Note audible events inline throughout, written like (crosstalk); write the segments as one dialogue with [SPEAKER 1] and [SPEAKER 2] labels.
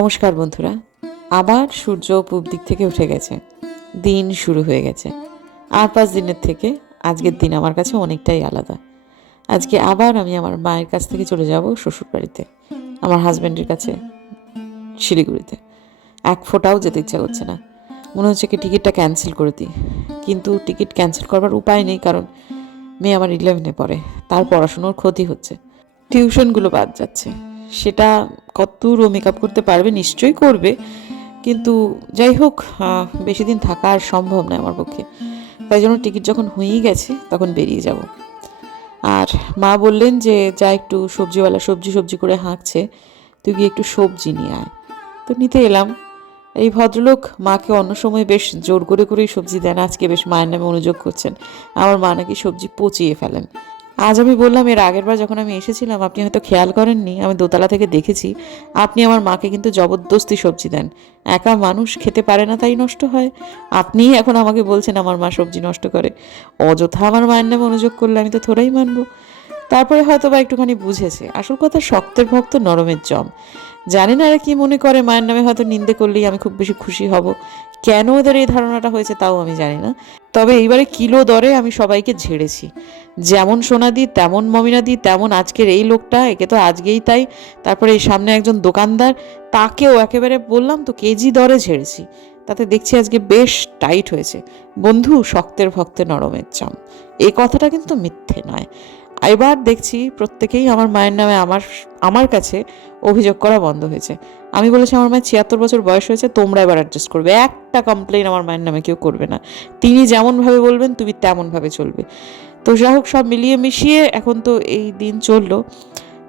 [SPEAKER 1] নমস্কার বন্ধুরা। আবার সূর্য পূব দিক থেকে উঠে গেছে। দিন শুরু হয়ে গেছে। আর পাঁচ দিনের থেকে আজকের দিন আমার কাছে অনেকটাই আলাদা। আজকে আবার আমি আমার মায়ের কাছ থেকে চলে যাব শ্বশুর বাড়িতে আমার হাজব্যান্ডের কাছে শিলিগুড়িতে। এক ফোঁটাও যেতে ইচ্ছা করছে না। মনে হচ্ছে কি টিকিটটা ক্যান্সেল করে দিই। কিন্তু টিকিট ক্যান্সেল করবার উপায় নেই কারণ মেয়ে আমার ইলেভেনে পড়ে। তার পড়াশুনোর ক্ষতি হচ্ছে। টিউশনগুলো বাদ যাচ্ছে। সেটা ও মেকআপ করতে পারবে নিশ্চয়ই করবে। কিন্তু যাই হোক বেশি দিন থাকা আর সম্ভব নয় আমার পক্ষে। তাই জন্য টিকিট যখন হয়েই গেছে, তখন বেরিয়ে যাব। আর মা বললেন যে, যা একটু সবজিওয়ালা সবজি সবজি করে হাঁকছে, তুই গিয়ে একটু সবজি নিয়ে আয়। তো নিতে এলাম। এই ভদ্রলোক মাকে অন্য সময় বেশ জোর করে করেই সবজি দেন। আজকে বেশ মায়ের নামে অনুযোগ করছেন। আমার মা নাকি সবজি পচিয়ে ফেলেন। আজ আমি বললাম, এর আগের বার যখন আমি এসেছিলাম, আপনি হয়তো খেয়াল করেননি, আমি দোতলা থেকে দেখেছি, আপনি আমার মাকে কিন্তু জবরদস্তি সবজি দেন। একা মানুষ খেতে পারে না, তাই নষ্ট হয়। আপনিই এখন আমাকে বলছেন, আমার মা সবজি নষ্ট করে। অযথা আমার মায়ের নামে অনুযোগ করলে আমি তো থোড়াই মানবো। তারপরে হয়তো বা একটুখানি বুঝেছে। আসল কথা, শক্তের ভক্ত, নরমের জম। জানি না এরা কি মনে করে, মায়ের নামে হয়তো নিন্দে করলেই আমি খুব বেশি খুশি হব। কেন ওদের এই ধারণাটা হয়েছে, তাও আমি জানি না। তবে এইবারে কিলো দরে আমি সবাইকে ঝেড়েছি। যেমন সোনা দিই তেমন মমিনা দিই তেমন আজকের এই লোকটা, একে তো আজকেই তাই। তারপরে এই সামনে একজন দোকানদার, তাকেও একেবারে বললাম, তো কেজি দরে ঝেড়েছি। তাতে দেখছি আজকে বেশ টাইট হয়েছে। বন্ধু, শক্তের ভক্তে নরমের চাম। এই কথাটা কিন্তু মিথ্যে নয়। এবার দেখছি প্রত্যেকেই আমার মায়ের নামে আমার আমার কাছে অভিযোগ করা বন্ধ হয়েছে। আমি বলেছি আমার মায়ের ছিয়াত্তর বছর বয়স হয়েছে তোমরা এবার অ্যাডজাস্ট করবে। একটা কমপ্লেন আমার মায়ের নামে কেউ করবে না। তিনি যেমনভাবে বলবেন তুমি তেমনভাবে চলবে। তো যাই হোক সব মিলিয়ে মিশিয়ে এখন তো এই দিন চলল।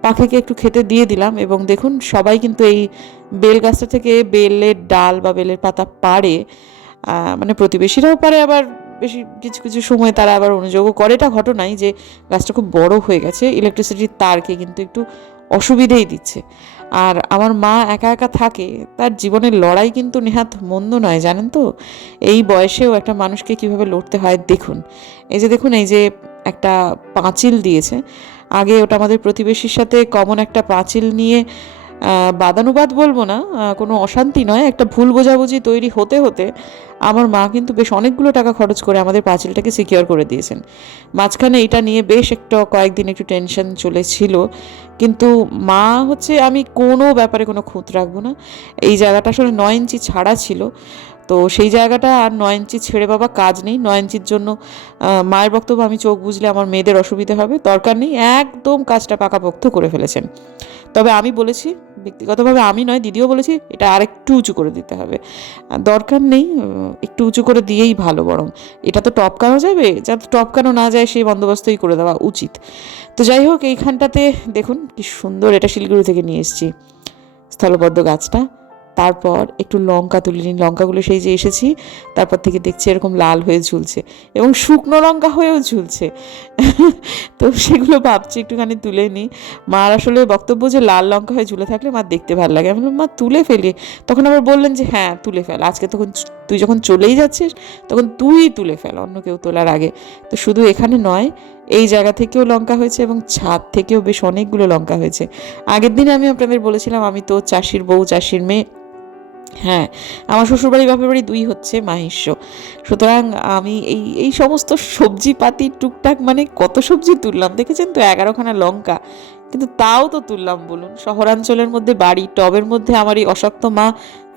[SPEAKER 1] পাখিকে একটু খেতে দিয়ে দিলাম এবং দেখুন সবাই কিন্তু এই বেল গাছটা থেকে বেলের ডাল বা বেলের পাতা আহ, মানে প্রতিবেশীরাও পারে আবার বেশি কিছু কিছু সময় তারা আবার অনুযোগও করে। এটা ঘটনাই যে গাছটা খুব বড় হয়ে গেছে ইলেকট্রিসিটির তারকে কিন্তু একটু অসুবিধেই দিচ্ছে। আর আমার মা একা একা থাকে, তার জীবনের লড়াই কিন্তু নেহাত মন্দ নয়, জানেন তো? এই বয়সেও একটা মানুষকে কীভাবে লড়তে হয়, দেখুন। এই যে দেখুন, এই যে একটা পাঁচিল দিয়েছে, আগে ওটা আমাদের প্রতিবেশীর সাথে কমন একটা পাঁচিল নিয়ে বাদানুবাদ বলব না কোনো অশান্তি নয়, একটা ভুল বোঝাবুঝি তৈরি হতে হতে আমার মা কিন্তু বেশ অনেকগুলো টাকা খরচ করে আমাদের পাঁচিলটাকে সিকিওর করে দিয়েছেন। মাঝখানে এটা নিয়ে বেশ একটা কয়েকদিন একটু টেনশন চলেছিল, কিন্তু মা হচ্ছে আমি কোনো ব্যাপারে কোনো খুঁত রাখব না। এই জায়গাটা আসলে নয় ইঞ্চি ছাড়া ছিল, তো সেই জায়গাটা আর নয় ইঞ্চি ছেড়ে বাবা কাজ নেই, নয় ইঞ্চির জন্য মায়ের বক্তব্য আমি চোখ বুঝলে আমার মেয়েদের অসুবিধা হবে, দরকার নেই, একদম কাজটা পাকাপোক্ত করে ফেলেছেন। তবে আমি বলেছি, ব্যক্তিগতভাবে আমি নয়, দিদিও বলেছি, এটা আর একটু উঁচু করে দিতে হবে। দরকার নেই একটু উঁচু করে দিয়েই ভালো বরং। এটা তো টপকানো যাবে? যাতে টপকানো না যায় সেই বন্দোবস্তই করে দেওয়া উচিত। তো যাই হোক, এইখানটাতে দেখুন কি সুন্দর এটা শিলিগুড়ি থেকে নিয়ে এসেছি। স্থলবদ্ধ গাছটা। তারপর একটু লঙ্কা তুলে নিই। লঙ্কাগুলো সেই যে এসেছি, তারপর থেকে দেখছি এরকম লাল হয়ে ঝুলছে এবং শুকনো লঙ্কা হয়েও ঝুলছে। তো সেগুলো ভাবছি একটুখানি তুলে নিই। মার আসলে বক্তব্য যে লাল লঙ্কা হয়ে ঝুলে থাকলে মার দেখতে ভালো লাগে। আমি বললাম, মা, তুলে ফেলি। তখন আবার বললেন যে হ্যাঁ তুলে ফেল। আজকে তখন তুই যখন চলেই যাচ্ছিস, তখন তুই তুলে ফেল, অন্য কেউ তোলার আগে। তো শুধু এখানে নয় এই জায়গা থেকেও লঙ্কা হয়েছে এবং ছাদ থেকেও বেশ অনেকগুলো লঙ্কা হয়েছে। আগের দিনে আমি আপনাদের বলেছিলাম, আমি তো চাষির বউ, চাষির মেয়ে। হ্যাঁ আমার শ্বশুরবাড়ি, বাপের বাড়ি দুই হচ্ছে মাহিষ্য সুতরাং আমি এই এই সমস্ত সবজি পাতি টুকটাক মানে কত সবজি তুললাম, দেখেছেন তো? এগারোখানা লঙ্কা। কিন্তু তাও তো তুললাম, বলুন। শহরাঞ্চলের মধ্যে বাড়ি, টবের মধ্যে আমার এই অশক্ত মা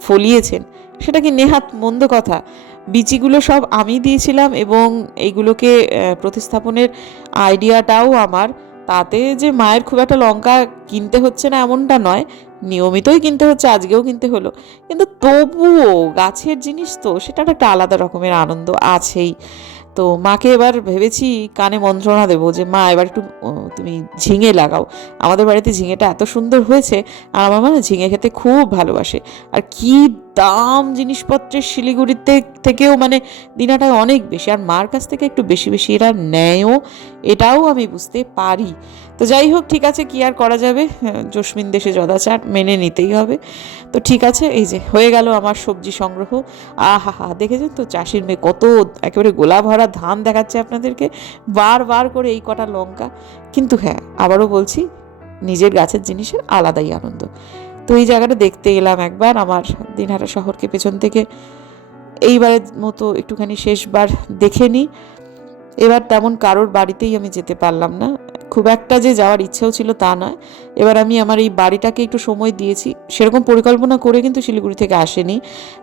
[SPEAKER 1] ফলিয়েছেন। সেটা কি নেহাত মন্দ কথা? বিচিগুলো সব আমি দিয়েছিলাম এবং এইগুলোকে প্রতিস্থাপনের আইডিয়াটাও আমার। তাতে যে মায়ের খুব একটা লঙ্কা কিনতে হচ্ছে না এমনটা নয়, নিয়মিতই কিনতে হচ্ছে, আজকেও কিনতে হলো। কিন্তু তবুও গাছের জিনিস তো সেটা একটা আলাদা রকমের আনন্দ আছেই। তো মাকে এবার ভেবেছি কানে মন্ত্রণা দেবো যে, মা, এবার একটু তুমি ঝিঙে লাগাও। আমাদের বাড়িতে ঝিঙেটা এত সুন্দর হয়েছে, আর আমার মা ঝিঙে খেতে খুব ভালোবাসে। আর কি দাম জিনিসপত্রের শিলিগুড়িতে থেকেও মানে দিনাটা অনেক বেশি। আর মার কাছ থেকে একটু বেশি বেশি এরা নেয়ও, এটাও আমি বুঝতে পারি। তো যাই হোক ঠিক আছে কি আর করা যাবে? হ্যাঁ, জস্মিন দেশে যদাচার মেনে নিতেই হবে। তো ঠিক আছে এই যে হয়ে গেল আমার সবজি সংগ্রহ। আহা হা দেখেছেন তো চাষির মেয়ে কত একেবারে গোলা ভরা ধান দেখাচ্ছে আপনাদেরকে? বারবার করে এই কটা লঙ্কা। কিন্তু হ্যাঁ আবারও বলছি নিজের গাছের জিনিসের আলাদাই আনন্দ। তো এই জায়গাটা দেখতে এলাম একবার আমার দিনহাটা শহরকে পেছন থেকে। এইবারের মতো একটুখানি শেষবার দেখে নিই এবার তেমন কারোর বাড়িতেই আমি যেতে পারলাম না। খুব একটা যে যাওয়ার ইচ্ছেও ছিল তা নয়। এবার আমি আমার এই বাড়িটাকে একটু সময় দিয়েছি। সেরকম পরিকল্পনা করে কিন্তু শিলিগুড়ি থেকে আসেনি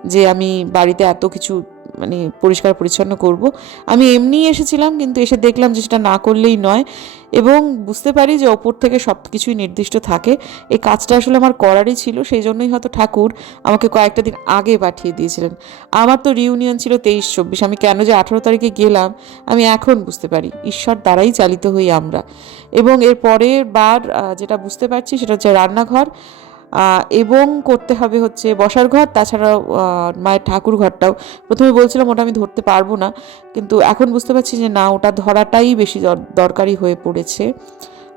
[SPEAKER 1] যে আমি বাড়িতে এত কিছু মানে পরিষ্কার পরিচ্ছন্ন করব। আমি এমনিই এসেছিলাম কিন্তু এসে দেখলাম যে সেটা না করলেই নয় এবং বুঝতে পারি যে ওপর থেকে সব কিছুই নির্দিষ্ট থাকে। এই কাজটা আসলে আমার করারই ছিল, সেই জন্যই হয়তো ঠাকুর আমাকে কয়েকটা দিন আগে পাঠিয়ে দিয়েছিলেন। আমার তো রিউনিয়ন ছিল তেইশ, চব্বিশ, আমি কেন যে আঠেরো তারিখে গেলাম, আমি এখন বুঝতে পারি। ঈশ্বর দ্বারাই চালিত হই আমরা। এবং এর পরের বার যেটা বুঝতে পারছি সেটা হচ্ছে রান্নাঘর। এবং করতে হবে হচ্ছে বসার ঘর, তাছাড়াও মায়ের ঠাকুর ঘরটাও। প্রথমে বলছিলাম ওটা আমি ধরতে পারব না, কিন্তু এখন বুঝতে পারছি যে না, ওটা ধরাটাই বেশি দর- দরকারি হয়ে পড়েছে।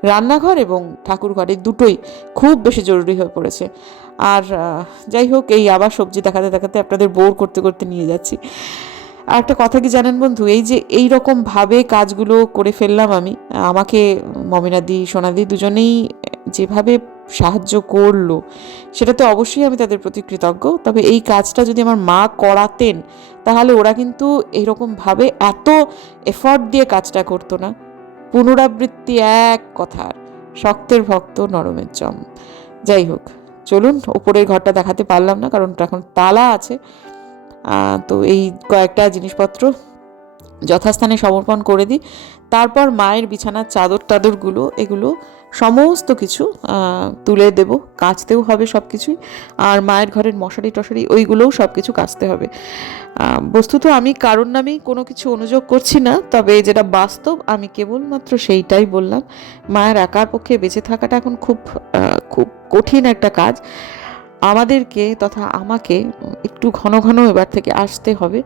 [SPEAKER 1] রান্নাঘর এবং ঠাকুর ঘর, এই দুটোই খুব বেশি জরুরি হয়ে পড়েছে। আর যাই হোক, এই আবার সবজি দেখাতে দেখাতে আপনাদের বোর করতে করতে নিয়ে যাচ্ছি। আর একটা কথা কি জানেন বন্ধু, এই যে এই রকম ভাবে কাজগুলো করে ফেললাম আমি, আমাকে মমিনাদি, সোনাদি দুজনেই যেভাবে সাহায্য করল, সেটাতে অবশ্যই আমি তাদের প্রতি কৃতজ্ঞ। তবে এই কাজটা যদি আমার মা করাতেন, তাহলে ওরা কিন্তু এরকমভাবে এত এফর্ট দিয়ে কাজটা করতো না। পুনরাবৃত্তি এক কথার শক্তের ভক্ত, নরমের জম যাই হোক, চলুন ওপরের ঘরটা দেখাতে পারলাম না, কারণ এখন তালা আছে। তো এই কয়েকটা জিনিসপত্র যথাস্থানে সমর্পণ করে দিই। তারপর মায়ের বিছানার চাদর টাদরগুলো এগুলো সমস্ত কিছু তুলে দেব, কাচতেও হবে সব কিছুই আর মায়ের ঘরের মশারি টশারি ওইগুলোও সব কিছু কাচতে হবে। বস্তুত আমি কারোর নামেই কোনো কিছু অনুযোগ করছি না, তবে যেটা বাস্তব আমি কেবলমাত্র সেইটাই বললাম। মায়ের একার পক্ষে বেঁচে থাকাটা এখন খুব খুব কঠিন একটা কাজ। আমাদেরকে তথা আমাকে একটু ঘন ঘন এবার থেকে আসতে হবে।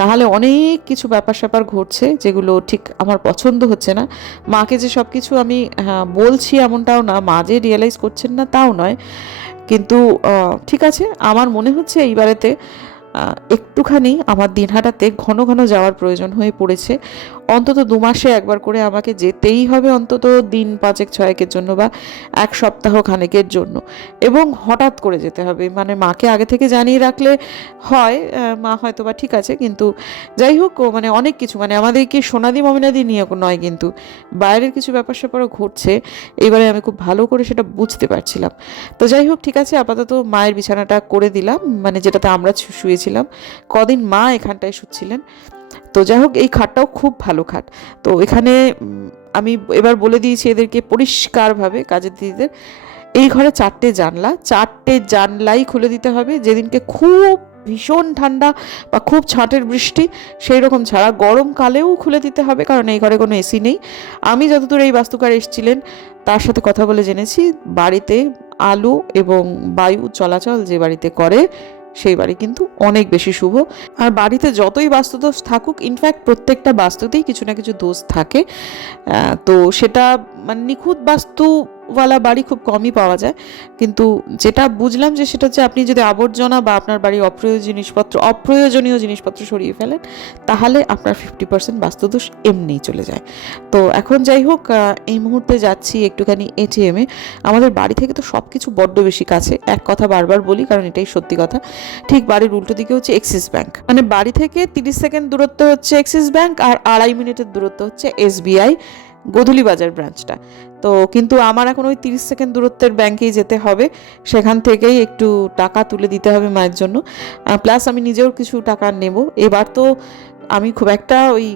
[SPEAKER 1] নাহলে অনেক কিছু ব্যাপার স্যাপার ঘটছে যেগুলো ঠিক আমার পছন্দ হচ্ছে না। মাকে যে সব কিছু আমি হ্যাঁ, বলছি এমনটাও না মা যে রিয়েলাইজ করছেন না তাও নয়। কিন্তু ঠিক আছে আমার মনে হচ্ছে এইবারেতে একটুখানি আমার দিনহাটাতে ঘন ঘন যাওয়ার প্রয়োজন হয়ে পড়েছে। অন্তত দু মাসে একবার করে আমাকে যেতেই হবে, অন্তত দিন পাঁচেক, ছয়েকের জন্য বা এক সপ্তাহ খানেকের জন্য। এবং হঠাৎ করে যেতে হবে। মানে মাকে আগে থেকে জানিয়ে রাখলে হয় মা হয়তো বা ঠিক আছে, কিন্তু যাই হোক মানে অনেক কিছু। মানে আমাদেরকে সোনাদি মমিনাদি নিয়ে নয়, কিন্তু বাইরের কিছু ব্যাপার স্যাপারও ঘটছে। এইবারে আমি খুব ভালো করে সেটা বুঝতে পারছিলাম। তো যাই হোক, ঠিক আছে, আপাতত মায়ের বিছানাটা করে দিলাম। মানে যেটাতে আমরা শুয়েছিলাম। কদিন মা এখানটায় শুচ্ছিলেন। তো যাই হোক, এই খাটটাও খুব ভালো খাট। তো এখানে আমি এবার বলে দিয়েছি এদেরকে পরিষ্কারভাবে কাজের দিদিদের। এই ঘরে চারটে জানলা, চারটে জানলাই খুলে দিতে হবে। যেদিনকে খুব ভীষণ ঠান্ডা বা খুব ছাঁটের বৃষ্টি, সেই রকম ছাড়া গরমকালেও খুলে দিতে হবে, কারণ এই ঘরে কোনো এসি নেই। আমি যতদূর এই বাস্তুকার এসেছিলেন, তার সাথে কথা বলে জেনেছি, বাড়িতে আলো এবং বায়ু চলাচল যে বাড়িতে করে সেই বাড়ি কিন্তু অনেক বেশি শুভ। আর বাড়িতে যতই বাস্তুদোষ থাকুক ইনফ্যাক্ট প্রত্যেকটা বাস্তুতেই কিছু না কিছু দোষ থাকে। তো সেটা মানে নিখুঁত বাস্তুওয়ালা বাড়ি খুব কমই পাওয়া যায়। কিন্তু যেটা বুঝলাম যে সেটা হচ্ছে আপনি যদি আবর্জনা বা আপনার বাড়ির অপ্রয়োজনীয় জিনিসপত্র অপ্রয়োজনীয় জিনিসপত্র সরিয়ে ফেলেন, তাহলে আপনার ফিফটি পার্সেন্ট বাস্তুদোষ এমনিই চলে যায়। তো এখন যাই হোক এই মুহূর্তে যাচ্ছি একটুখানি এটিএমে আমাদের বাড়ি থেকে তো সব কিছু বড্ড বেশি কাছে। এক কথা বারবার বলি, কারণ এটাই সত্যি কথা। ঠিক বাড়ির উল্টো দিকে হচ্ছে এক্সিস ব্যাংক মানে বাড়ি থেকে তিরিশ সেকেন্ড দূরত্ব হচ্ছে এক্সিস ব্যাংক আর আড়াই মিনিটের দূরত্ব হচ্ছে এসবিআই গোধূলি বাজার ব্রাঞ্চটা তো কিন্তু আমার এখন ওই তিরিশ সেকেন্ড দূরত্বের ব্যাংকেই যেতে হবে। সেখান থেকেই একটু টাকা তুলে দিতে হবে মায়ের জন্য। প্লাস আমি নিজেও কিছু টাকা নেব। এবার তো আমি খুব একটা ওই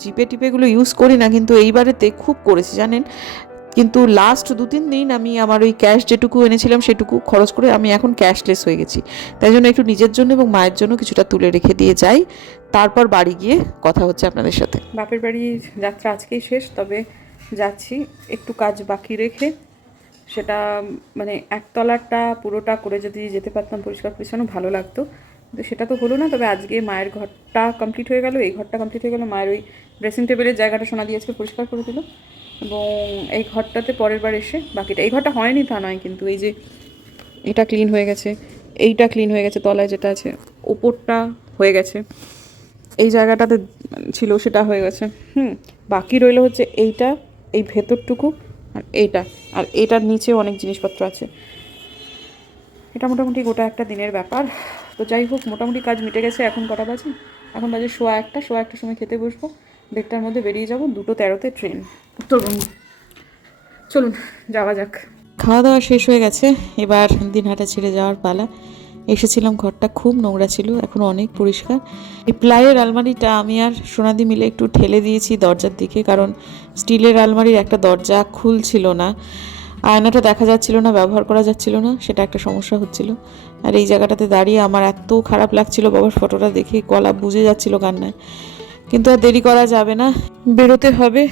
[SPEAKER 1] জিপে টিপেগুলো ইউজ করি না, কিন্তু এইবারেতে খুব করেছি, জানেন? কিন্তু লাস্ট দু তিন দিন আমি আমার ওই ক্যাশ যেটুকু এনেছিলাম সেটুকু খরচ করে আমি এখন ক্যাশলেস হয়ে গেছি। তাই জন্য একটু নিজের জন্য এবং মায়ের জন্য কিছুটা তুলে রেখে দিয়ে যাই। তারপর বাড়ি গিয়ে কথা হচ্ছে আপনাদের সাথে।
[SPEAKER 2] বাপের বাড়ি যাত্রা আজকেই শেষ, তবে যাচ্ছি, একটু কাজ বাকি রেখে সেটা মানে একতলাটা পুরোটা করে যদি যেতে পারতাম পরিষ্কার পরিচ্ছন্ন, ভালো লাগতো। কিন্তু সেটা তো হলো না, তবে আজকে মায়ের ঘরটা কমপ্লিট হয়ে গেল। এই ঘরটা কমপ্লিট হয়ে গেল, মায়ের ওই ড্রেসিং টেবিলের জায়গাটা সোনা দিয়ে আজকে পরিষ্কার করে দিল। এবং এই ঘরটাতে পরের বার এসে বাকিটা, এই ঘরটা হয়নি তা নয় কিন্তু এই যে এটা ক্লিন হয়ে গেছে, এইটা ক্লিন হয়ে গেছে, তলায় যেটা আছে, ওপরটা হয়ে গেছে। এই জায়গাটাতে ছিল, সেটা হয়ে গেছে। হুম, বাকি রইল হচ্ছে এইটা, এই ভেতরটুকু আর এইটা। আর এটার নিচেও অনেক জিনিসপত্র আছে। এটা মোটামুটি গোটা একটা দিনের ব্যাপার। তো যাই হোক, মোটামুটি কাজ মিটে গেছে, এখন কটা বাজে? এখন বাজে শোয়া একটা শোয়া একটার সময় খেতে বসবো। দেড়টার মধ্যে বেরিয়ে যাব দুটো তেরোতে ট্রেন উত্তরবঙ্গ চলুন যাওয়া যাক।
[SPEAKER 1] খাওয়া দাওয়া শেষ হয়ে গেছে এবার দিনহাটা ছেড়ে যাওয়ার পালা। এসেছিলাম ঘরটা খুব নোংরা ছিল এখন অনেক পরিষ্কার। এই প্লাইয়ের আলমারিটা আমি আর সোনাদি মিলে একটু ঠেলে দিয়েছি দরজার দিকে কারণ স্টিলের আলমারির একটা দরজা খুলছিল না। আয়নাটা দেখা যাচ্ছিল না ব্যবহার করা যাচ্ছিল না সেটা একটা সমস্যা হচ্ছিল। আর এই জায়গাটাতে দাঁড়িয়ে আমার এত খারাপ লাগছিল বাবার ফটোটা দেখে গলা বুঝে যাচ্ছিল কান্নায়। কিন্তু আর দেরি করা যাবে না। বেরোতে হবে।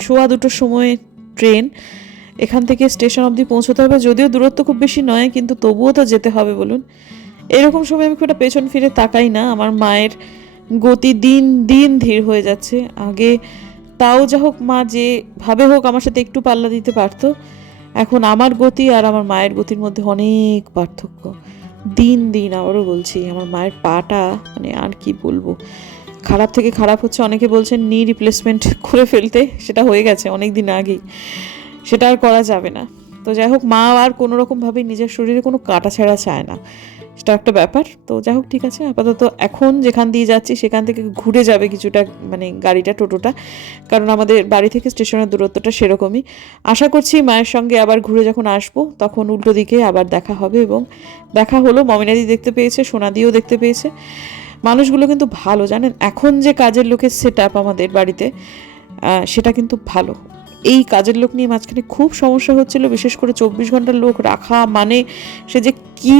[SPEAKER 1] সোয়া দুটোর সময় ট্রেন। এখান থেকে স্টেশন অবধি পৌঁছতে হবে। যদিও দূরত্ব খুব বেশি নয়, কিন্তু তবুও তো যেতে হবে বলুন। এরকম সময় আমি খুব একটা পেছন ফিরে তাকাই না। আমার মায়ের গতি দিন দিন ধীর হয়ে যাচ্ছে। আগে তাও যা হোক মা যেভাবে হোক আমার সাথে একটু পাল্লা দিতে পারতো। এখন আমার গতি আর আমার মায়ের গতির মধ্যে অনেক পার্থক্য। দিন দিন আবারও বলছি, আমার মায়ের পাটা মানে আর কি বলব। খারাপ থেকে খারাপ হচ্ছে। অনেকে বলছেন নি রিপ্লেসমেন্ট করে ফেলতে, সেটা হয়ে গেছে অনেক দিন আগেই। সেটা আর করা যাবে না। তো যাই হোক, মা আর কোনো রকমভাবে নিজের শরীরে কোনো কাটা ছেঁড়া চায় না। সেটা একটা ব্যাপার। তো যাই হোক, ঠিক আছে, আপাতত এখন যেখান দিয়ে যাচ্ছি, সেখান থেকে ঘুরে যাবে কিছুটা মানে গাড়িটা, টোটোটা। কারণ আমাদের বাড়ি থেকে স্টেশনের দূরত্বটা সেরকমই। আশা করছি মায়ের সঙ্গে আবার ঘুরে যখন আসব, তখন উল্টো দিকে আবার দেখা হবে এবং দেখা হলো। মমিনাদি দেখতে পেয়েছে, সোনাদিও দেখতে পেয়েছে। মানুষগুলো কিন্তু ভালো, জানেন? এখন যে কাজের লোকের সেট আপ আমাদের বাড়িতে সেটা কিন্তু ভালো। এই কাজের লোক নিয়ে মাঝখানে খুব সমস্যা হচ্ছিল, বিশেষ করে চব্বিশ ঘণ্টার লোক রাখা মানে সে যে কি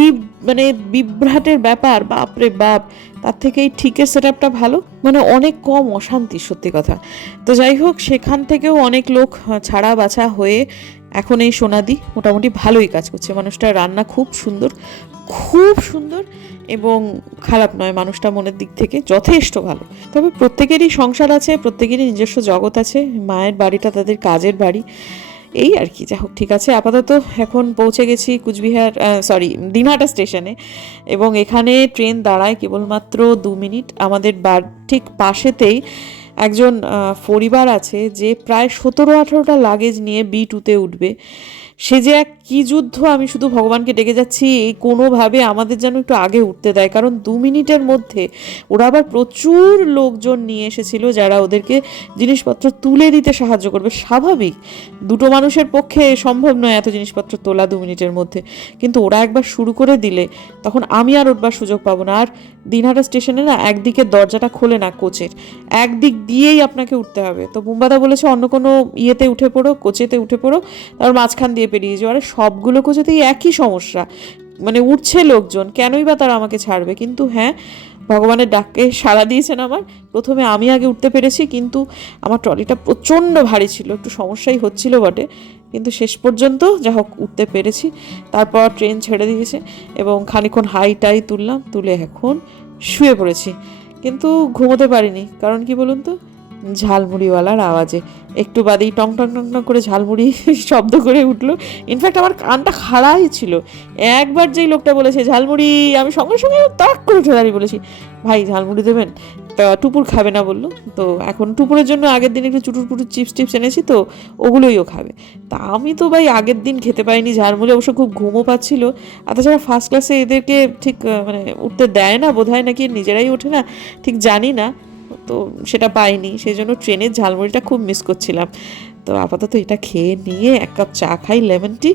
[SPEAKER 1] মানে বিভ্রাটের ব্যাপার বাপরে বাপ, তার থেকে এই ঠিকের সেট আপটা ভালো? মানে অনেক কম অশান্তি, সত্যি কথা। তো যাই হোক, সেখান থেকেও অনেক লোক ছাড়া বাছা হয়ে এখন এই সোনাদি মোটামুটি ভালোই কাজ করছে। মানুষটার রান্না খুব সুন্দর খুব সুন্দর। এবং খারাপ নয়, মানুষটা মনের দিক থেকে যথেষ্ট ভালো। তবে প্রত্যেকেরই সংসার আছে, প্রত্যেকেরই নিজস্ব জগৎ আছে, মায়ের বাড়িটা তাদের কাজের বাড়ি। এই আর কি যা হোক, ঠিক আছে। আপাতত এখন পৌঁছে গেছি কুচবিহার সরি দিনহাটা স্টেশনে এবং এখানে ট্রেন দাঁড়ায় কেবলমাত্র দু মিনিট। আমাদের বার, ঠিক পাশেতেই একজন পরিবার আছে যে প্রায় সতেরো আঠেরোটা লাগেজ নিয়ে বি টুতে উঠবে। সে যে এক কী যুদ্ধ, আমি শুধু ভগবানকে ডেকে যাচ্ছি এই কোনোভাবে আমাদের যেন একটু আগে উঠতে দেয়। কারণ দু মিনিটের মধ্যে ওরা আবার প্রচুর লোকজন নিয়ে এসেছিল যারা ওদেরকে জিনিসপত্র তুলে দিতে সাহায্য করবে। স্বাভাবিক, দুটো মানুষের পক্ষে সম্ভব নয় এত জিনিসপত্র তোলা দু মিনিটের মধ্যে। কিন্তু ওরা একবার শুরু করে দিলে, তখন আমি আর উঠবার সুযোগ পাবো না। আর দিনহাটা স্টেশনে না একদিকে দরজাটা খোলে না কোচের। একদিক দিয়েই আপনাকে উঠতে হবে। তো বুম্বাদা বলেছে, অন্য কোনো ইয়েতে উঠে পড়ো, কোচেতে উঠে পড়ো। তারপর মাঝখান দিয়ে পেরিয়ে যাও আরে সবগুলো কোচেতেই একই সমস্যা। মানে উঠছে লোকজন, কেনই বা তারা আমাকে ছাড়বে? কিন্তু হ্যাঁ ভগবানের ডাককে সাড়া দিয়েছেন আমার। প্রথমে আমি আগে উঠতে পেরেছি, কিন্তু আমার ট্রলিটা প্রচণ্ড ভারী ছিল, একটু সমস্যাই হচ্ছিল বটে। কিন্তু শেষ পর্যন্ত যা হোক, উঠতে পেরেছি। তারপর ট্রেন ছেড়ে দিয়েছে এবং খানিক্ষণ হাই টাই তুললাম, তুলে এখন শুয়ে পড়েছি। কিন্তু ঘুমোতে পারিনি, কারণ কি বলুন তো? ঝালমুড়িওয়ালার আওয়াজে। একটু বাদেই টং টং টং টং করে ঝালমুড়ি (laughs) শব্দ করে উঠল। ইনফ্যাক্ট আমার কানটা খাড়াই ছিল। একবার যেই লোকটা বলেছে, ঝালমুড়ি, আমি সঙ্গে সঙ্গে তাক করে উঠে দাঁড়িয়ে বলেছি, ভাই, ঝালমুড়ি দেবেন? তা টুপুর খাবে না বলল। তো এখন টুপুরের জন্য আগের দিন একটু চুটুর পুটুর চিপস টিপস এনেছি তো ওগুলোইও খাবে। তা আমি তো ভাই আগের দিন খেতে পাইনি, ঝালমুড়ি অবশ্য খুব ঘুমও পাচ্ছিল। আর তাছাড়া ফার্স্ট ক্লাসে এদেরকে ঠিক মানে উঠতে দেয় না বোধ হয় নাকি নিজেরাই ওঠে না, ঠিক জানি না। তো সেটা পাইনি সেই জন্য ট্রেনের ঝালমুড়িটা খুব মিস করছিলাম। তো আপাতত এটা খেয়ে নিয়ে এক কাপ চা খাই লেমন টি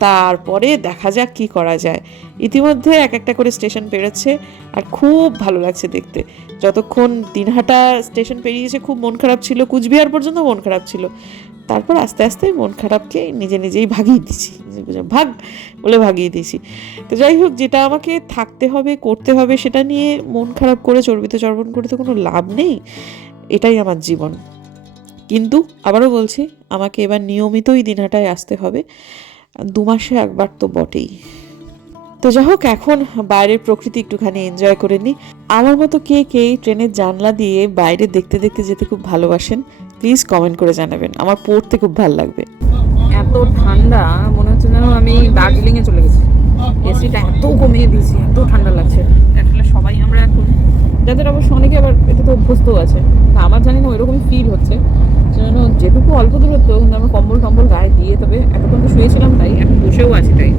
[SPEAKER 1] তারপরে দেখা যাক কি করা যায়। ইতিমধ্যে এক একটা করে স্টেশন পেরোচ্ছে আর খুব ভালো লাগছে দেখতে। যতক্ষণ দিনহাটা স্টেশন পেরিয়েছে, খুব মন খারাপ ছিল, কুচবিহার পর্যন্ত মন খারাপ ছিল। তারপর আস্তে আস্তে মন খারাপকে নিজে নিজেই ভাগিয়ে বুঝে ভাগ বলে ভাগিয়ে দিয়েছি। তো যাই হোক, যেটা আমাকে থাকতে হবে, করতে হবে, সেটা নিয়ে মন খারাপ করে চর্বিত চর্বণ করে তো কোনো লাভ নেই, এটাই আমার জীবন। কিন্তু আবারও বলছি, আমাকে এবার নিয়মিতই দিনহাটায় আসতে হবে। দু মাসে একবার তো বটেই। তো যাই হোক, এখন বাইরের প্রকৃতি একটুখানি এনজয় করে নিই। আমার মতো কে কে ট্রেনের জানলা দিয়ে বাইরে দেখতে দেখতে যেতে খুব ভালোবাসেন প্লিজ কমেন্ট করে জানাবেন। আমার পড়তে খুব ভালো লাগবে।
[SPEAKER 2] এত ঠান্ডা মনে হচ্ছে যেন আমি দার্জিলিংয়ে চলে গেছি। এসিটা এত কমিয়ে দিয়েছি এত ঠান্ডা লাগছে। আসলে সবাই আমরা এখন যাদের অবশ্য অনেকে আবার এটা তো অভ্যস্তও আছে। তা আমার জানি না ওইরকমই ফিল হচ্ছে। সেজন্য যেটুকু অল্প দূরত্ব কিন্তু আমরা কম্বল টম্বল গায়ে দিয়ে তবে এতক্ষণ তো শুয়েছিলাম তাই এখন বসেও আছি তাই।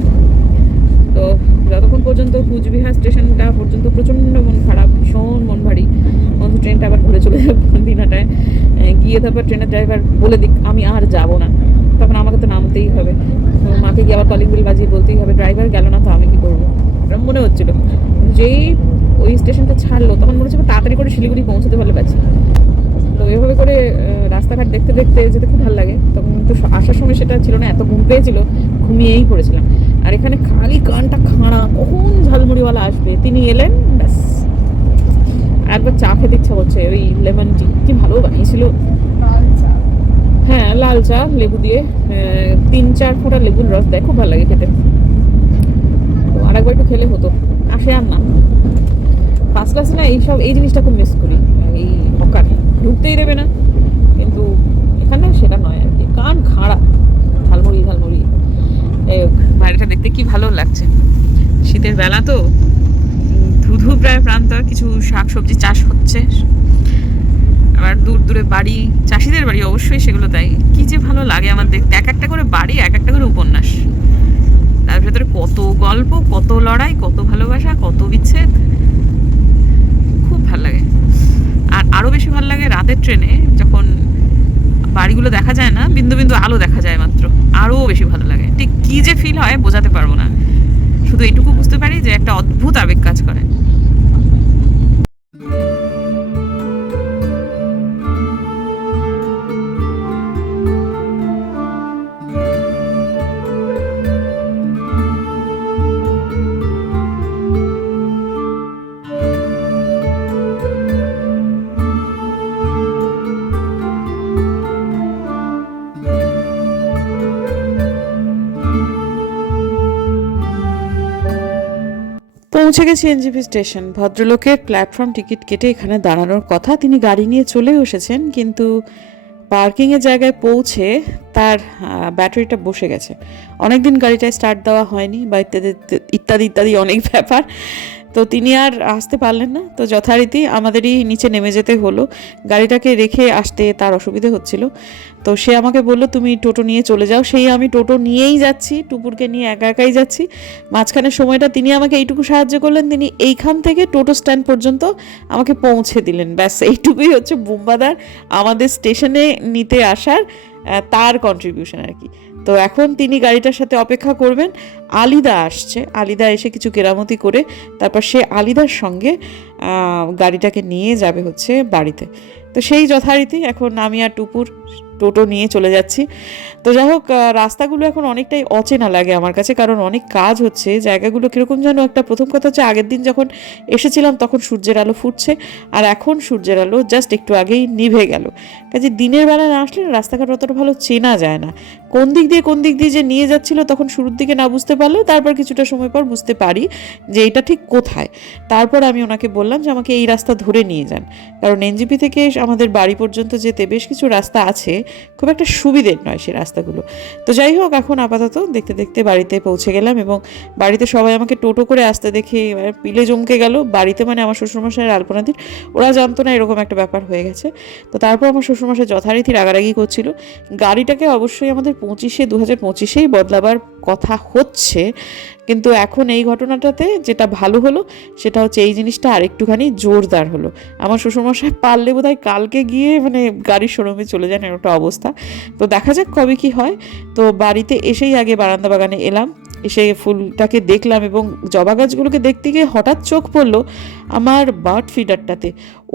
[SPEAKER 2] তো যতক্ষণ পর্যন্ত কুচবিহার স্টেশনটা পর্যন্ত প্রচণ্ড মন খারাপ, ভীষণ মন ভারী অন্ত ট্রেনটা আবার ঘুরে চলে যাবে দিনাটায় গিয়ে তারপর ট্রেনের ড্রাইভার বলে দিক, আমি আর যাব না। তখন আমাকে তো নামতেই হবে। মাকে গিয়ে আবার কলিং বিল বাজিয়ে বলতেই হবে ড্রাইভার গেল না তো, আমি কী করব? এরকম মনে হচ্ছিল। যেই ওই স্টেশনটা ছাড়লো, তখন মনে হচ্ছে তাড়াতাড়ি করে শিলিগুড়ি পৌঁছতে পারলে পারছি তো এভাবে করে রাস্তাঘাট দেখতে দেখতে যেতে খুব ভালো লাগে। তখন তো আসার সময় সেটা ছিল না এত ঘুম পেয়েছিল ঘুমিয়েই পড়েছিলাম। আর এখানে খালি কানটা খাড়া কখন ঝালমুড়িওয়ালা আসবে? তিনি এলেন ব্যাস। আর একবার চা খেতে ইচ্ছা করছে ওই লেমন টি। কি ভালো বানিয়েছিল। হ্যাঁ লাল চা লেবু দিয়ে। তিন চার ফোঁটা লেবুর রস দেয় খুব ভালো লাগে খেতে। তো আরেকবার একটু খেলে হতো। আসে আর না। ফার্স্ট ক্লাসে না এইসব এই জিনিসটা খুব মিস করি। এই ঢুকতেই দেবে না। কিন্তু এখানে সেটা নয় আর কি। কান খাড়া, ঝালমুড়ি ঝালমুড়ি। এই বাড়িটা দেখতে কি ভালো লাগছে? শীতের বেলা তো ধুধু প্রায় প্রান্ত, কিছু শাক সবজি চাষ হচ্ছে। আবার দূর দূরে বাড়ি, চাষিদের বাড়ি অবশ্যই সেগুলো তাই কি যে ভালো লাগে আমার দেখতে। এক একটা করে বাড়ি, এক একটা করে উপন্যাস। তার ভেতরে কত গল্প, কত লড়াই, কত ভালোবাসা, কত বিচ্ছেদ। খুব ভালো লাগে। আরও বেশি ভালো লাগে রাতের ট্রেনে যখন বাড়িগুলো দেখা যায় না, বিন্দু বিন্দু আলো দেখা যায় মাত্র। আরও বেশি ভালো লাগে। ঠিক কী যে ফিল হয় বোঝাতে পারব না। শুধু এইটুকু বুঝতে পারি যে একটা অদ্ভুত
[SPEAKER 1] গেছি এনজিপি স্টেশন। ভদ্রলোকের প্ল্যাটফর্ম টিকিট কেটে এখানে দাঁড়ানোর কথা তিনি গাড়ি নিয়ে চলে এসেছেন, কিন্তু পার্কিংয়ের জায়গায় পৌঁছে তার ব্যাটারিটা বসে গেছে। অনেকদিন গাড়িটায় স্টার্ট দেওয়া হয়নি বা ইত্যাদি ইত্যাদি ইত্যাদি অনেক ব্যাপার। তো তিনি আর আসতে পারলেন না। তো যথারীতি আমাদেরই নিচে নেমে যেতে হলো। গাড়িটাকে রেখে আসতে তার অসুবিধে হচ্ছিল। তো সে আমাকে বলল, তুমি টোটো নিয়ে চলে যাও। সেই আমি টোটো নিয়েই যাচ্ছি, টুপুরকে নিয়ে একা একাই যাচ্ছি। মাঝখানের সময়টা তিনি আমাকে এইটুকু সাহায্য করলেন, তিনি এইখান থেকে টোটো স্ট্যান্ড পর্যন্ত আমাকে পৌঁছে দিলেন। ব্যাস, এইটুকুই হচ্ছে বুম্বাদার আমাদের স্টেশনে নিতে আসার তার কন্ট্রিবিউশন আর কি। তো এখন তিনি গাড়িটার সাথে অপেক্ষা করবেন। আলিদা আসছে। আলিদা এসে কিছু কেরামতি করে তারপর সে আলিদার সঙ্গে গাড়িটাকে নিয়ে যাবে হচ্ছে বাড়িতে। তো সেই যথারীতি এখন আমি আর টুপুর টোটো নিয়ে চলে যাচ্ছি। তো যাই হোক রাস্তাগুলো এখন অনেকটাই অচেনা লাগে আমার কাছে, কারণ অনেক কাজ হচ্ছে। জায়গাগুলো কীরকম যেন একটা, প্রথম কথা হচ্ছে আগের দিন যখন এসেছিলাম তখন সূর্যের আলো ফুটছে, আর এখন সূর্যের আলো জাস্ট একটু আগেই নিভে গেল। কাজে দিনের বেলা না আসলে রাস্তাঘাট অতটা ভালো চেনা যায় না। কোন দিক দিয়ে, কোন দিক দিয়ে যে নিয়ে যাচ্ছিল তখন শুরুর দিকে না বুঝতে পারলেও তারপর কিছুটা সময় পর বুঝতে পারি যে এটা ঠিক কোথায়। তারপর আমি ওনাকে বললাম যে আমাকে এই রাস্তা ধরে নিয়ে যান। কারণ এনজিপি থেকে আমাদের বাড়ি পর্যন্ত যেতে বেশ কিছু রাস্তা আছে। খুব একটা সুবিধের নয় সেই রাস্তাগুলো। তো যাই হোক, এখন আপাতত দেখতে দেখতে বাড়িতে পৌঁছে গেলাম এবং বাড়িতে সবাই আমাকে টোটো করে আসতে দেখে পিলে জমকে গেল। বাড়িতে মানে আমার শ্বশুরমশাইয়ের আলপনাদির, ওরা জানতো না এরকম একটা ব্যাপার হয়ে গেছে। তো তারপর আমার শ্বশুরমশাই যথারীতি রাগারাগি করছিল। গাড়িটাকে অবশ্যই আমাদের পঁচিশে দু হাজার পঁচিশেই বদলাবার কথা হচ্ছে। কিন্তু এখন এই ঘটনাটাতে যেটা ভালো হলো, সেটা হচ্ছে এই জিনিসটা আরেকটুখানি জোরদার হলো। আমার শ্বশুরমশাই পারলে বোধহয় কালকে গিয়ে মানে গাড়ির শোরুমে চলে যান একটা অবস্থা। তো দেখা যাক কবে কি হয়। তো বাড়িতে এসেই আগে বারান্দা বাগানে এলাম, এসে ফুলটাকে দেখলাম এবং জবা গাছগুলোকে দেখতে গিয়ে হঠাৎ চোখ পড়ল আমার বার্ড ফিডারটাতে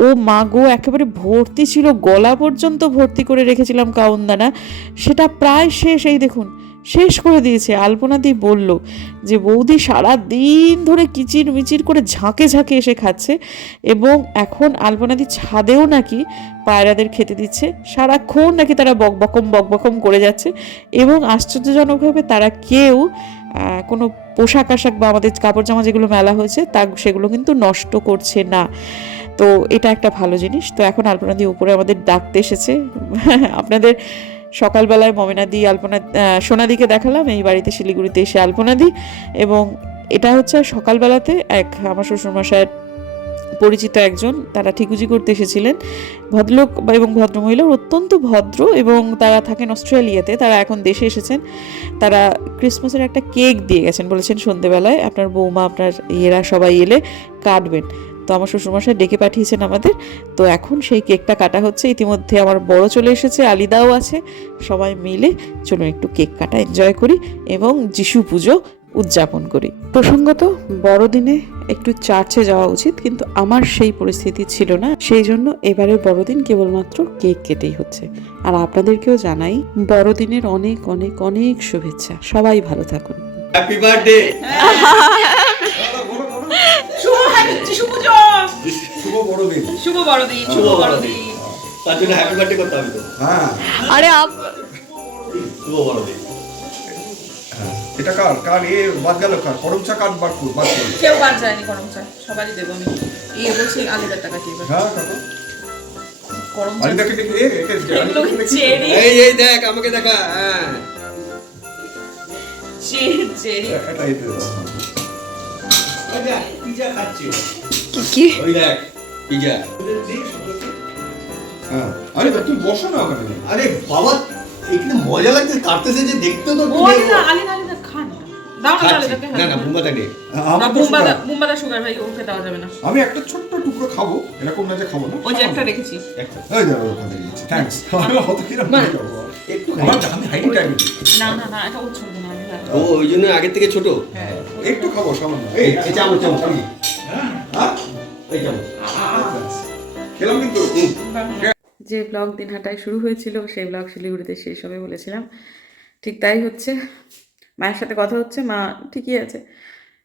[SPEAKER 1] ও মা গো, একেবারে ভর্তি ছিল, গলা পর্যন্ত ভর্তি করে রেখেছিলাম কাউন্দানা। সেটা প্রায় শেষ, এই দেখুন। শেষ করে দিয়েছে। আলপনাদি বলল যে, বৌদি সারা দিন ধরে কিচির মিচির করে ঝাঁকে ঝাঁকে এসে খাচ্ছে এবং এখন আলপনাদি ছাদেও নাকি পায়রাদের খেতে দিচ্ছে। সারাক্ষণ নাকি তারা বকবকম বকবকম করে যাচ্ছে এবং আশ্চর্যজনকভাবে তারা কেউ কোনো পোশাক আশাক বা আমাদের কাপড় জামা যেগুলো মেলা হয়েছে তা সেগুলো কিন্তু নষ্ট করছে না। তো এটা একটা ভালো জিনিস। তো এখন আলপনাদি উপরে আমাদের ডাকতে এসেছে। (laughs) আপনাদের সকালবেলায় মমিনাদি আলপনা সোনাদিকে দেখালাম, এই বাড়িতে শিলিগুড়িতে এসে আলপনাদি এবং এটা হচ্ছে সকালবেলাতে এক আমার শ্বশুরমশাইয়ের পরিচিত একজন, তারা ঠিকুজি করতে এসেছিলেন। ভদ্রলোক এবং ভদ্রমহিলা অত্যন্ত ভদ্র এবং তারা থাকেন অস্ট্রেলিয়াতে, তারা এখন দেশে এসেছেন। তারা ক্রিসমাসের একটা কেক দিয়ে গেছেন, বলেছেন সন্ধেবেলায়। আপনার বৌমা, আপনার ইয়েরা সবাই এলে কাটবেন। তো আমার শ্বশুরমশাই ডেকে পাঠিয়েছেন আমাদের। তো এখন সেই কেকটা কাটা হচ্ছে। ইতিমধ্যে আমার বড় চলে এসেছে আলিদাও আছে। সবাই মিলে চলুন একটু কেক কাটা এনজয় করি এবং যিশু পুজো উদযাপন করি। প্রসঙ্গত বড়দিনে একটু চার্চে যাওয়া উচিত কিন্তু আমার সেই পরিস্থিতি ছিল না। সেই জন্য এবারের বড়দিন কেবলমাত্র কেক কেটেই হচ্ছে। আর আপনাদেরকেও জানাই বড়দিনের অনেক অনেক অনেক শুভেচ্ছা। সবাই ভালো থাকুন।
[SPEAKER 3] হ্যাপি বার্থডে (laughs)
[SPEAKER 4] শুভ শুভ
[SPEAKER 3] বড়দিন।
[SPEAKER 4] শুভ বড়দিন শুভ বড়দিন।
[SPEAKER 3] তার জন্য হ্যাপি বার্থডে করতে হবে তো।
[SPEAKER 5] হ্যাঁ।
[SPEAKER 4] আরে আপ
[SPEAKER 3] শুভ বড়দিন।
[SPEAKER 5] এটা কার? কার? এ বাদ গেল কার? করমচা কার বাদ কর বাদ কর
[SPEAKER 4] কেউ বাদ যায়নি করম চা। সবারই দেবো আমি। এই বলছি আলিদার টাকা দিয়ে
[SPEAKER 5] হ্যাঁ কাকু।
[SPEAKER 4] করম চা
[SPEAKER 5] আরে দেখে এ
[SPEAKER 3] এই এই আমাকে দেখা হ্যাঁ।
[SPEAKER 4] Cherry cherry.
[SPEAKER 5] এটা
[SPEAKER 3] পিজা খাচ্ছি
[SPEAKER 4] কি?
[SPEAKER 3] ওই দেখ পিজা।
[SPEAKER 5] হ্যাঁ। আরে তুই বসো না ওখানে।
[SPEAKER 3] আরে বাবা এখানে মজা লাগছে কাটতেছে যে দেখতে তো
[SPEAKER 4] খান। না দাও না
[SPEAKER 3] খাচ্ছি।
[SPEAKER 4] আলিদাকে
[SPEAKER 3] না না বুম্বাটা নে
[SPEAKER 4] না
[SPEAKER 5] আমার তো
[SPEAKER 4] বুম্বাদা
[SPEAKER 5] sugar।
[SPEAKER 4] বুম্বাদা সুগার ভাই ওকে দেওয়া যাবে না।
[SPEAKER 5] আমি একটা ছোট্ট টুকরো খাব এরকম না যে খাব না।
[SPEAKER 4] ওই যে একটা রেখেছি।
[SPEAKER 3] একটা।
[SPEAKER 5] এই যাও ওখানে দিয়েছি থ্যাঙ্কস (laughs) আমি অত কিরম
[SPEAKER 3] একটু
[SPEAKER 5] আমার আমি হাইট টাইম
[SPEAKER 4] না না না এটা উৎসব না
[SPEAKER 3] ও ওই জন্য আগের থেকে ছোট?
[SPEAKER 4] হ্যাঁ।
[SPEAKER 5] একটু খাব সামান্য।
[SPEAKER 3] এই চামচ চামচ
[SPEAKER 5] হ্যাঁ?
[SPEAKER 3] এই চামচ।
[SPEAKER 5] খেলাম কিন্তু।
[SPEAKER 2] যে ব্লগ দিনহাটায় শুরু হয়েছিল সেই ব্লগ শিলিগুড়িতে শেষ হবে বলেছিলাম। ঠিক তাই হচ্ছে। মায়ের সাথে কথা হচ্ছে মা ঠিকই আছে।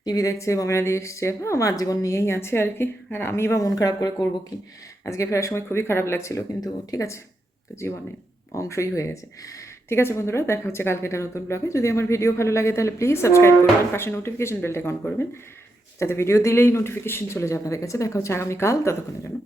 [SPEAKER 2] টিভি দেখছে মমিনা দিয়ে এসছে। হ্যাঁ মার জীবন নিয়েই আছে আর কি। আর আমি বা মন খারাপ করে করব কি? আজকে ফেরার সময় খুবই খারাপ লাগছিল কিন্তু ঠিক আছে। তো জীবনে অংশই হয়ে গেছে। ঠিক আছে বন্ধুরা দেখা হচ্ছে কালকে একটা নতুন ব্লগে যদি আমার ভিডিও ভালো লাগে তাহলে প্লিজ সাবস্ক্রাইব করবেন পাশে নোটিফিকেশন বেলটা অন করবেন। যাতে ভিডিও দিলেই নোটিফিকেশন চলে যায় আপনাদের কাছে। দেখা হচ্ছে আগামীকাল ততক্ষণের জন্য।